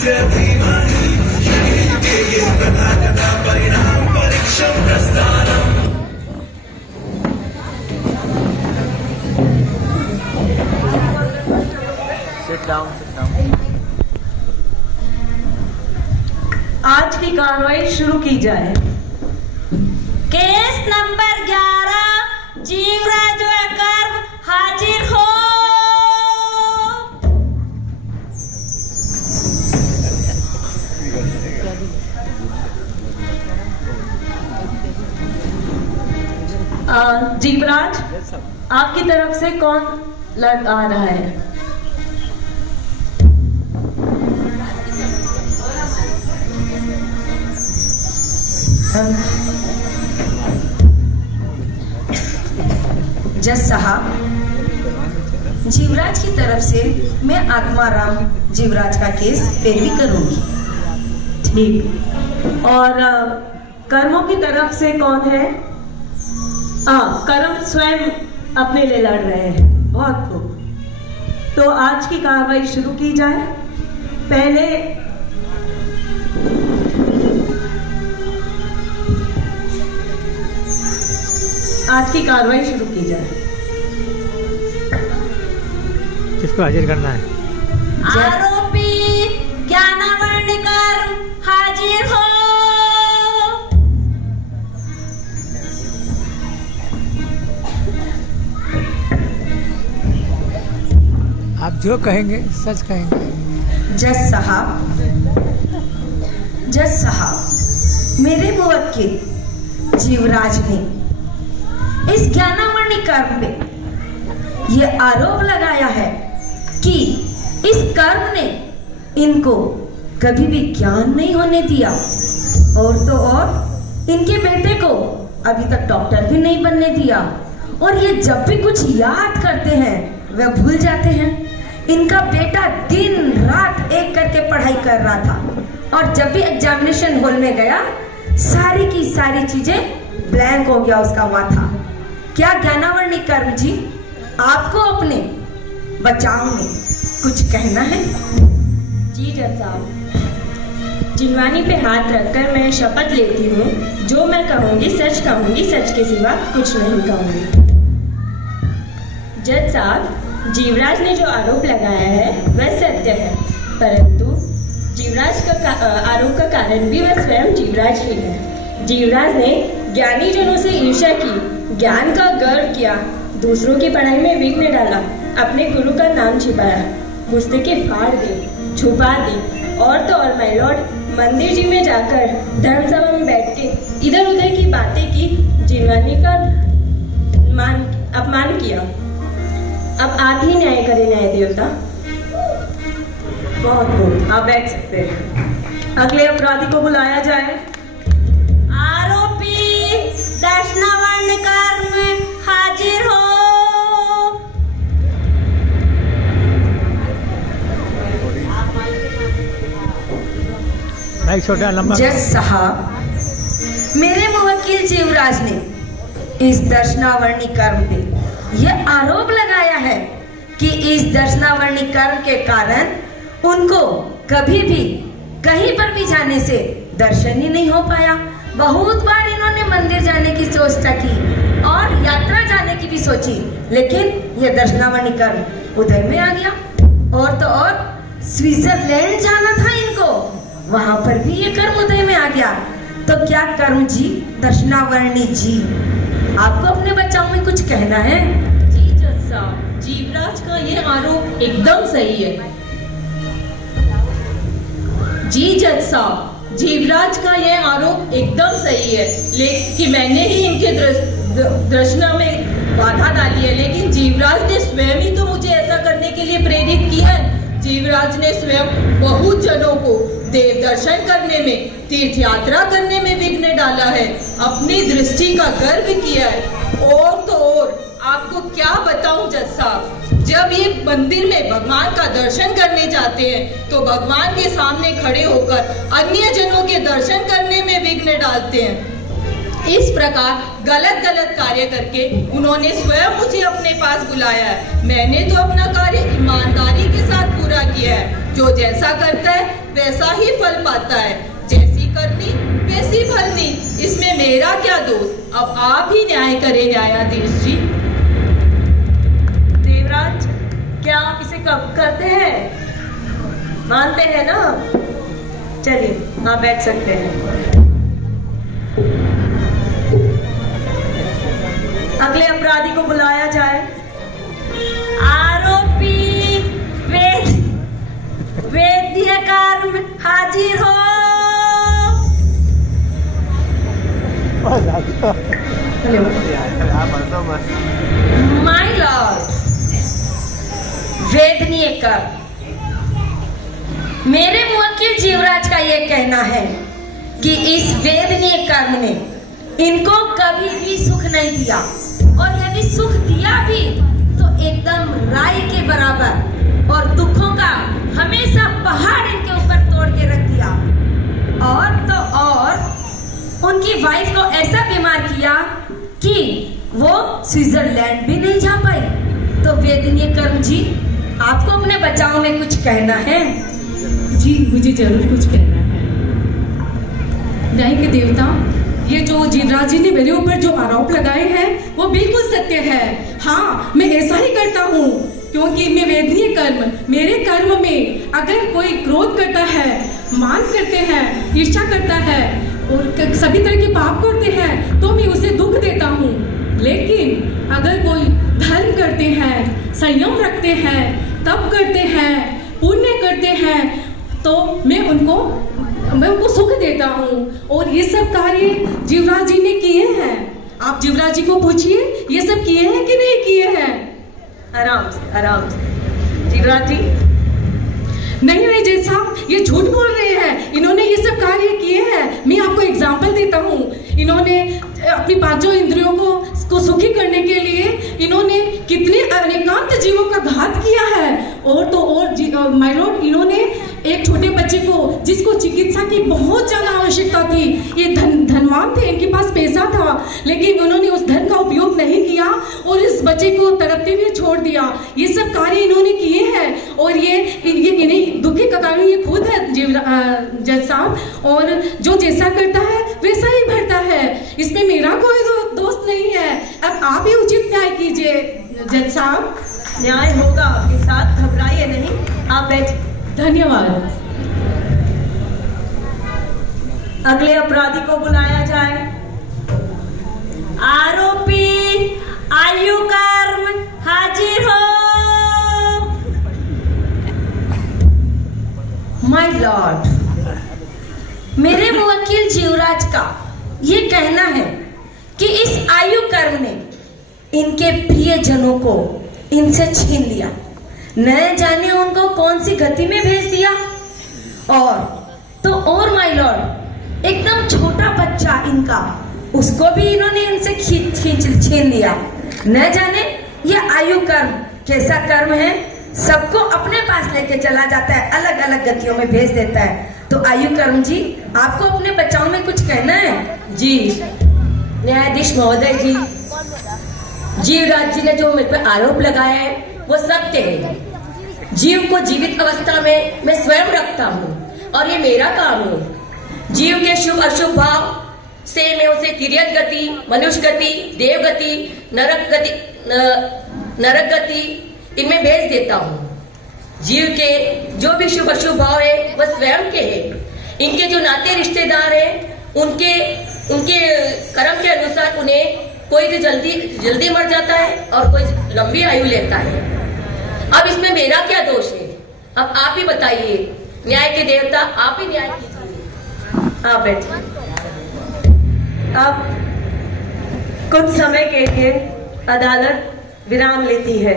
Sit down, sit down. आज की कार्रवाई शुरू की जाए। केस नंबर 11 जीवराज कर्म हाजिर हो। जीवराज, आपकी तरफ से कौन लड़का आ रहा है? जज साहब, जीवराज की तरफ से मैं आत्माराम जीवराज का केस पैरवी करूंगी। ठीक। और कर्मों की तरफ से कौन है? कर्म स्वयं अपने लिए लड़ रहे हैं। बहुत खूब। तो आज की कार्रवाई शुरू की जाए। पहले आज की कार्रवाई शुरू की जाए। किसको हाजिर करना है? आरोपी ज्ञानावर्ण कर्म हाजिर हो। आप जो कहेंगे सच कहेंगे। जज साहब, मेरे मुवक्किल जीवराज ने इस ज्ञानावर्ण कर्म पे ये आरोप लगाया है कि इस कर्म ने इनको कभी भी ज्ञान नहीं होने दिया, और तो और इनके बेटे को अभी तक डॉक्टर भी नहीं बनने दिया, और ये जब भी कुछ याद करते हैं वह भूल जाते हैं। इनका बेटा दिन रात एक करके पढ़ाई कर रहा था, और जब भी एग्जामिनेशन हॉल में गया सारी की सारी चीजें ब्लैंक हो गया उसका माथा। क्या ज्ञानावर्ण कर्म जी, आपको अपने बचाव में कुछ कहना है? जी जज साहब, जिनवानी पे हाथ रखकर मैं शपथ लेती हूँ, जो मैं कहूँगी सच कहूँगी, सच के सिवा कुछ नहीं कहूँगी। जज साहब, जीवराज ने जो आरोप लगाया है वह सत्य है, परंतु जीवराज का आरोप का कारण भी वह स्वयं जीवराज ही है। जीवराज ने ज्ञानी जनों से ईर्ष्या की, ज्ञान का गर्व किया, दूसरों की पढ़ाई में विघ्न डाला, अपने गुरु का नाम छिपाया, पुस्तकें फाड़ दी, छुपा दी, और तो और माय लॉर्ड मंदिर जी में जाकर धर्म सभा में बैठ के इधर उधर की बातें की, जीवनी का अपमान किया। अब आप ही न्याय करें न्याय देवता। बहुत खूब, आप बैठ सकते हैं। अगले अपराधी को बुलाया जाए। आरोपी दर्शनावर्ण कर्म हाजिर हो। छोटा लंबा। जज साहब, मेरे मुवक्किल जीवराज ने इस दर्शनावर्णी कर्म पे यह आरोप लगाया है कि इस दर्शनावर्णी कर्म के कारण उनको कभी भी कहीं पर भी जाने से दर्शन ही नहीं हो पाया। बहुत बार इन्होंने मंदिर जाने की चेष्टा की और यात्रा जाने की भी सोची, लेकिन यह दर्शनावर्णी कर्म उदय में आ गया। और तो और स्विट्जरलैंड जाना था इनको, वहां पर भी ये कर्म उदय में आ गया। तो क्या कर्म जी, दर्शनावर्णी जी, आपको अपने बच्चों में कुछ कहना है? जी जज साहब, जीवराज का ये आरोप एकदम सही है। जी जज साहब, जीवराज का ये आरोप एकदम सही है, लेकिन मैंने ही इनके दर्शना में बाधा डाली है, लेकिन जीवराज ने स्वयं ही तो मुझे ऐसा करने के लिए प्रेरित किया है। जीवराज ने स्वयं बहुत जनों को देव दर्शन करने में, तीर्थ यात्रा करने में विघ्न डाला है, अपनी दृष्टि का गर्व किया है। और तो और आपको क्या बताऊं जज साहब, जब ये मंदिर में भगवान का दर्शन करने जाते हैं तो भगवान के सामने खड़े होकर अन्य जनों के दर्शन करने में विघ्न डालते हैं। इस प्रकार गलत गलत कार्य करके उन्होंने स्वयं मुझे अपने पास बुलाया है। मैंने तो अपना कार्य ईमानदारी के साथ पूरा किया है। जो जैसा करता है वैसा ही फल पाता है। जैसी करनी वैसी भरनी, इसमें मेरा क्या दोष। अब आप ही न्याय करें न्यायाधीश जी। देवराज, क्या आप इसे कब करते हैं? मानते हैं ना? चलिए आप बैठ सकते हैं। अगले अपराधी को बुलाया जाए। आरोपी वेद्य कर्म हाजिर हो। माय लॉर्ड, वेदनीय कर्म। मेरे मुवक्किल जीवराज का यह कहना है कि इस वेदनीय कर्म ने इनको कभी भी सुख नहीं दिया, और यदि सुख दिया भी तो एकदम राई के बराबर, और दुखों का हमेशा पहाड़ इनके ऊपर तोड़ के रख दिया। और तो और उनकी वाइफ को ऐसा बीमार किया कि वो स्विट्जरलैंड भी नहीं जा पाई। तो वेदनीय कर्म जी, आपको अपने बचाव में कुछ कहना है? जी, मुझे जरूर कुछ कहना है। न्याय के देवता, ये जो जीवराज जी ने मेरे ऊपर जो आरोप लगाए हैं वो बिल्कुल सत्य है। हाँ, मैं ऐसा ही करता हूँ क्योंकि मैं वेदनीय कर्म, मेरे कर्म में अगर कोई क्रोध करता है, मान करते हैं, ईर्ष्या करता है और सभी तरह के पाप करते हैं तो मैं उसे दुख देता हूँ। लेकिन अगर कोई धर्म करते हैं, संयम रखते हैं, तप करते हैं, पुण्य करते हैं तो मैं उनको सुख देता हूँ। और ये सब कार्य जीवराज जी ने किए हैं। आप जीवराज जी को पूछिए ये सब किए हैं कि नहीं किए हैं। आराम से, आराम से। जीवराज जी, नहीं नहीं जज साहब, ये झूठ बोल रहे हैं। इन्होंने ये सब कार्य किए हैं। मैं आपको एग्जाम्पल देता हूँ। इन्होंने अपनी पांचों इंद्रियों को सुखी करने के लिए इन्होंने कितने अनेकांत जीवों का घात किया है। और तो और माय लॉर्ड, इन्होंने एक छोटे बच्चे को, जिसको चिकित्सा की बहुत ज्यादा आवश्यकता थी, ये धनवान थे, इनके पास पैसा था, लेकिन उन्होंने उस धन का उपयोग नहीं किया और इस बच्चे को तड़पते हुए छोड़ दिया। ये सब कार्य इन्होंने किए हैं और ये इन्हें दुखी का कारण ये खुद है जज साहब। और जो जैसा करता है वैसा ही भरता है, इसमें मेरा कोई दोस्त नहीं है। अब आप ही उचित न्याय कीजिए जज साहब। न्याय होगा आपके साथ, घबराइए नहीं, आप बैठ। धन्यवाद। अगले अपराधी को बुलाया जाए। आरोपी आयु कर्म हाजिर हो। माय लॉर्ड, मेरे मुवक्किल जीवराज का ये कहना है कि इस आयु कर्म ने इनके प्रियजनों को इनसे छीन लिया, न जाने उनको कौन सी गति में भेज दिया। और तो और माय लॉर्ड, एकदम छोटा बच्चा इनका, उसको भी इन्होंने इनसे छीन लिया। न जाने ये आयु कर्म कैसा कर्म है, सबको अपने पास लेके चला जाता है, अलग अलग गतियों में भेज देता है। तो आयु कर्म जी, आपको अपने बचाव में कुछ कहना है? जी न्यायाधीश महोदय जी, जीवराज जी ने जो मेरे पे आरोप लगाया है वो सत्य है। जीव को जीवित अवस्था में मैं स्वयं रखता हूँ और ये मेरा काम है। जीव के शुभ अशुभ भाव से मैं उसे तिर्यक गति, मनुष्य गति, देव गति, नरक गति इनमें भेज देता हूँ। जीव के जो भी शुभ अशुभ भाव है वह स्वयं के है। इनके जो नाते रिश्तेदार हैं उनके कर्म के अनुसार उन्हें कोई तो जल्दी मर जाता है और कोई लंबी आयु लेता है। अब इसमें मेरा क्या दोष है? अब आप ही बताइए, न्याय के देवता, आप ही न्याय कीजिए। आप बैठिए। अब कुछ समय के लिए अदालत विराम लेती है।